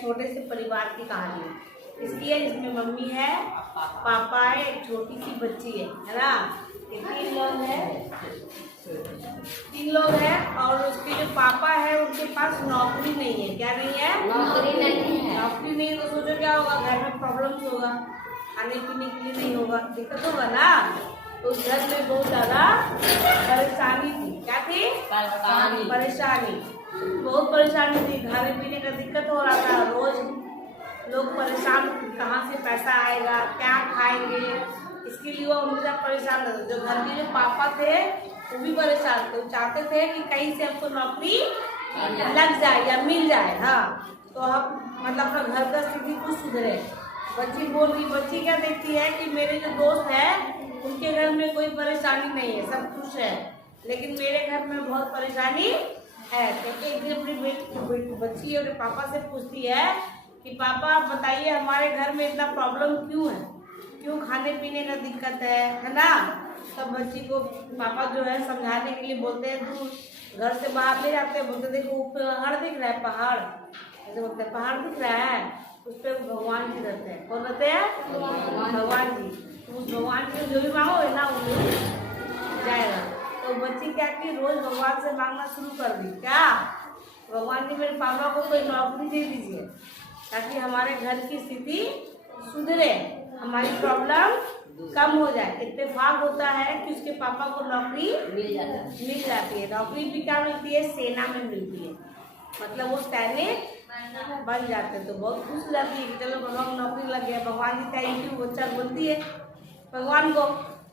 छोटे से परिवार की कहानी है। इसकी है, इसमें मम्मी है, पापा है, एक छोटी सी बच्ची है ना। ये तीन लोग हैं और उसके जो पापा है उनके पास नौकरी नहीं है। क्या नहीं है? नौकरी नहीं है। नौकरी नहीं तो सोचो क्या होगा, घर में प्रॉब्लम्स होगा, खाने पीने के लिए नहीं होगा, दिक्कत होगा ना। तो घर में बहुत ज्यादा परेशानी थी। क्या थी? परेशानी, बहुत परेशानी थी। खाने पीने का दिक्कत हो रहा था, रोज लोग परेशान, कहाँ से पैसा आएगा, क्या खाएंगे, इसके लिए वो हमेशा परेशान रहते। जो घर के जो पापा थे वो भी परेशान थे, वो चाहते थे कि कहीं से हमको नौकरी लग जाए या मिल जाए। हाँ, तो हम मतलब अपना घर का स्थिति कुछ सुधरे। बच्ची बोल रही, बच्ची क्या देखती है कि मेरे जो दोस्त है उनके घर में कोई परेशानी नहीं है, सब खुश है, लेकिन मेरे घर में बहुत परेशानी है। तो एक दिन अपनी बच्ची अपने पापा से पूछती है कि पापा आप बताइए हमारे घर में इतना प्रॉब्लम क्यों है, क्यों खाने पीने का दिक्कत है ना। तब बच्ची को पापा जो है समझाने के लिए बोलते हैं, तू घर से बाहर ले जाते हैं, बोलते देखो पहाड़ दिख रहा है, पहाड़ ऐसे बोलते हैं, पहाड़ दिख रहा है, उस पर भगवान जी रहते हैं। कौन रहते हैं? भगवान जी। तो उस भगवान जी जो भी मांगोगे ना वो जाएगा। तो बच्ची क्या की, रोज भगवान से मांगना शुरू कर दी। क्या? भगवान जी मेरे पापा को कोई नौकरी दे दीजिए ताकि हमारे घर की स्थिति सुधरे, हमारी प्रॉब्लम कम हो जाए। इत्तेफाक होता है कि उसके पापा को नौकरी मिल जाती है। नौकरी भी क्या मिलती है? सेना में मिलती है, मतलब वो सैनिक बन जाते हैं। तो बहुत खुश हो जाती है कि चलो भगवान नौकरी लग गया, भगवान जी थैंक यू, बच्चा बोलती है भगवान को।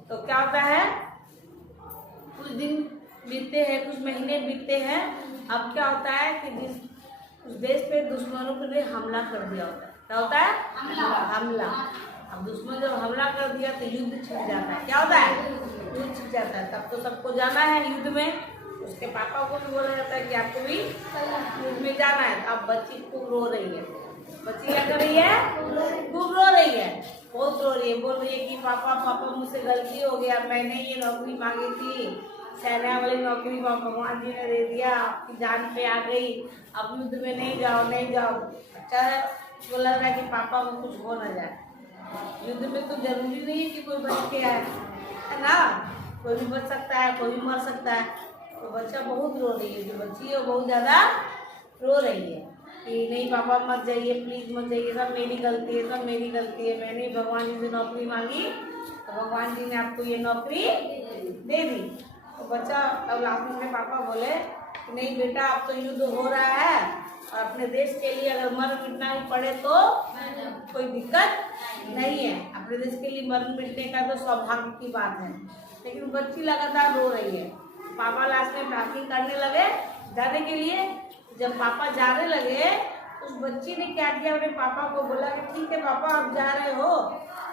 तो क्या होता है, कुछ दिन बीतते हैं, कुछ महीने बीतते हैं। अब क्या होता है कि उस देश पे दुश्मनों ने हमला कर दिया होता है। क्या होता है? हमला। अब दुश्मन जब हमला कर दिया तो युद्ध छिड़ जाता है। क्या होता है? युद्ध छिड़ जाता है। तब तो सबको जाना है युद्ध में, उसके पापा को भी बोला जाता है कि आपको भी युद्ध में जाना है। अब बच्ची खूब रो रही है। बच्ची क्या कर रही है? खूब रो रही है, बहुत रो रही है। बोल रही है कि पापा मुझसे गलती हो गया, मैंने ये नौकरी मांगी थी, सेना वाली नौकरी भगवान जी ने दे दिया, आपकी जान पे आ गई, अब युद्ध में नहीं जाओ। अच्छा है, वो लग रहा है कि पापा को कुछ हो ना जाए। युद्ध में तो जरूरी नहीं है कि कोई बच के आए, है ना, कोई भी बच सकता है, कोई भी मर सकता है। तो बच्चा बहुत रो रही है, जो बच्ची है वो बहुत ज़्यादा रो रही है कि नहीं पापा मत जाइए, प्लीज़ मत जाइए, सब मेरी गलती है, सब मेरी गलती है, मैंने भगवान जी से नौकरी मांगी तो भगवान जी ने आपको ये नौकरी दे दी। तो बच्चा अब लास्ट में पापा बोले कि नहीं बेटा, अब तो युद्ध हो रहा है और अपने देश के लिए अगर मर मिटना ही पड़े तो कोई दिक्कत नहीं है, अपने देश के लिए मर मिटने का तो सौभाग्य की बात है। लेकिन बच्ची लगातार रो रही है। पापा लास्ट में पैकिंग करने लगे जाने के लिए। जब पापा जाने लगे उस बच्ची ने क्या किया, अपने पापा को बोला कि ठीक है पापा आप जा रहे हो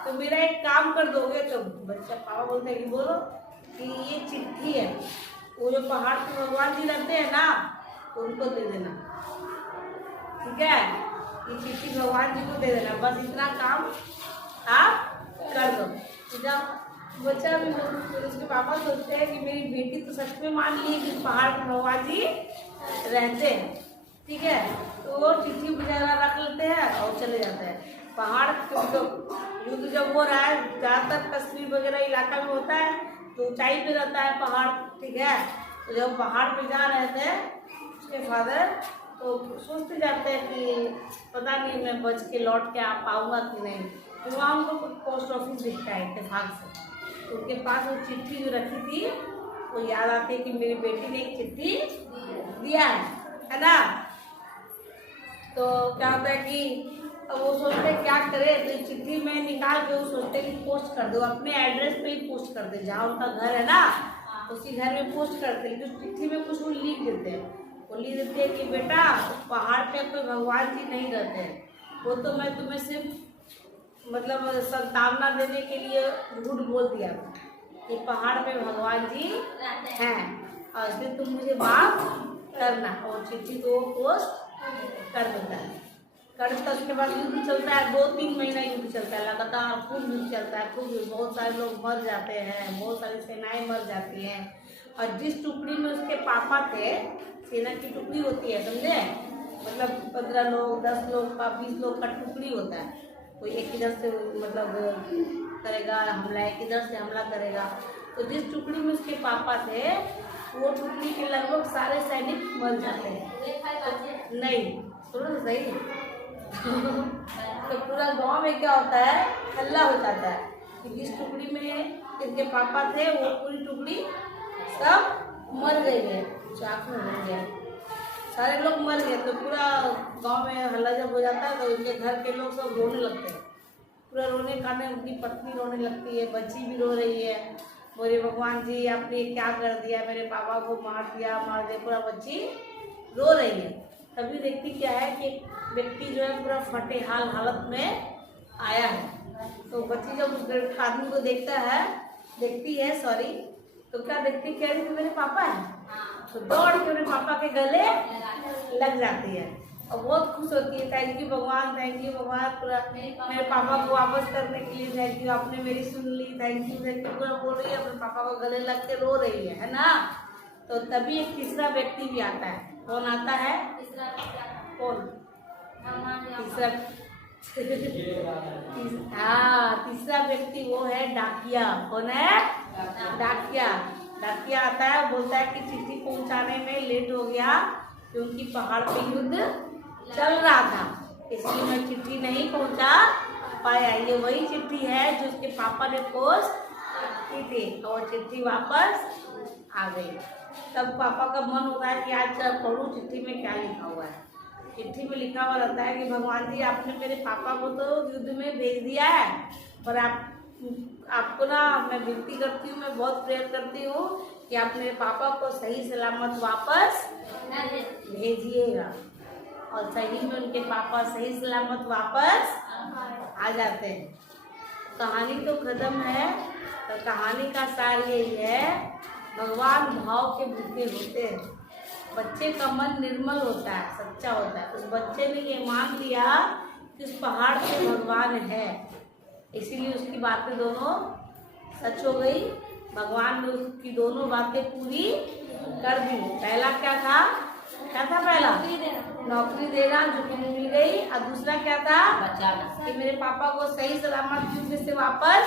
तो मेरा एक काम कर दोगे। तो बच्चा पापा बोलते हैं कि बोलो, कि ये चिट्ठी है, वो जो पहाड़ पे भगवान जी रहते हैं ना उनको दे देना, ठीक है, ये चिट्ठी भगवान जी को दे देना, बस इतना काम आप कर दो। जब बच्चा भी उसके पापा सोचते हैं कि मेरी बेटी तो सच में मान ली कि पहाड़ पे भगवान जी रहते हैं, ठीक है, तो वो चिट्ठी वगैरह रख लेते हैं और चले जाते हैं। पहाड़ तो युद्ध जब हो रहा है, ज़्यादातर कश्मीर वगैरह इलाका में होता है तो ऊंचाई पे रहता है पहाड़, ठीक है। तो जब पहाड़ पे जा रहे थे उसके फादर तो सोचते जाते हैं कि पता नहीं मैं बच के लौट के आ पाऊंगा कि नहीं। तो वहाँ उनको पोस्ट ऑफिस दिखता है इत्तेफाक से, तो उनके पास वो चिट्ठी जो रखी थी वो याद आती है कि मेरी बेटी ने एक चिट्ठी दिया है ना। तो क्या होता है कि अब वो सोचते क्या करे, तो चिट्ठी में निकाल के वो सोचते कि पोस्ट कर दो, अपने एड्रेस पे ही पोस्ट कर दे, जहाँ उनका घर है ना उसी घर में पोस्ट करते। लेकिन चिट्ठी में कुछ वो लिख देते हैं, वो लिख देते हैं कि बेटा पहाड़ पे कोई भगवान जी नहीं रहते हैं, वो तो मैं तुम्हें सिर्फ मतलब संतावना देने के लिए झूठ बोल दिया कि पहाड़ पे भगवान जी हैं और इसलिए तुम मुझे माफ करना। और चिट्ठी को पोस्ट कर देता है, करता उसके बाद युद्ध चलता है, 2-3 महीना युद्ध चलता है लगातार, खूब युद्ध चलता है, खूब बहुत सारे लोग मर जाते हैं, बहुत सारी सेनाएं मर जाती हैं। और जिस टुकड़ी में उसके पापा थे, सेना की टुकड़ी होती है समझे, मतलब 15 लोग, 10 लोग का, 20 लोग का टुकड़ी होता है। कोई एक इधर से मतलब करेगा हमला, एक इधर से हमला करेगा। तो जिस टुकड़ी में उसके पापा थे, वो टुकड़ी के लगभग सारे सैनिक मर जाते हैं। नहीं, सुनो तो सही। तो पूरा गांव में क्या होता है, हल्ला हो जाता है कि जिस टुकड़ी में इनके पापा थे वो पूरी टुकड़ी सब मर गई है, चाकू मर गया, सारे लोग मर गए। तो पूरा गांव में हल्ला जब हो जाता है तो उनके घर के लोग सब रोने लगते हैं। पूरा रोने काने, उनकी पत्नी रोने लगती है, बच्ची भी रो रही है, बोले भगवान जी आपने क्या कर दिया, मेरे पापा को मार दिया, मार दिया। पूरा बच्ची रो रही है। तभी देखती क्या है कि व्यक्ति जो है पूरा फटे हालत में आया है। तो बच्ची जब उस आदमी को देखती है सॉरी, तो क्या देखती, कह रही मेरे पापा है, तो दौड़ के मेरे पापा के गले लग जाती है और बहुत खुश होती है। थैंक यू भगवान, पूरा मेरे पापा को वापस करने के लिए थैंक यू, आपने मेरी सुन ली, थैंक यू पूरा बोल रही है, अपने पापा को गले लग के रो रही है ना। तो तभी एक तीसरा व्यक्ति भी आता है। कौन आता है? कौन? तीसरा व्यक्ति वो है डाकिया। कौन है? डाकिया आता है, बोलता है कि चिट्ठी पहुंचाने में लेट हो गया क्योंकि पहाड़ पे युद्ध चल रहा था, इसलिए मैं चिट्ठी नहीं पहुंचा पाया। ये वही चिट्ठी है जो उसके पापा ने पोस्ट की थी और चिट्ठी वापस आ गई। तब पापा का मन होता है कि आज पढ़ूं चिट्ठी में क्या लिखा हुआ है। चिट्ठी में लिखा हुआ रहता है कि भगवान जी आपने मेरे पापा को तो युद्ध में भेज दिया है, पर आपको ना मैं विनती करती हूँ, मैं बहुत प्रेयर करती हूँ कि आप मेरे पापा को सही सलामत वापस भेजिएगा। और सही में उनके पापा सही सलामत वापस आ जाते हैं। कहानी तो खत्म है, तो कहानी का सार यही है, भगवान भाव के भूखे होते हैं। बच्चे का मन निर्मल होता है, सच्चा होता है। उस बच्चे ने ये मान लिया कि उस पहाड़ पे भगवान है, इसीलिए उसकी बातें दोनों सच हो गई। भगवान ने उसकी दोनों बातें पूरी कर दी। पहला क्या था? पहला नौकरी देना जो कि मिल गई, और दूसरा क्या था? बचाना, कि मेरे पापा को सही सलामत युद्ध से वापस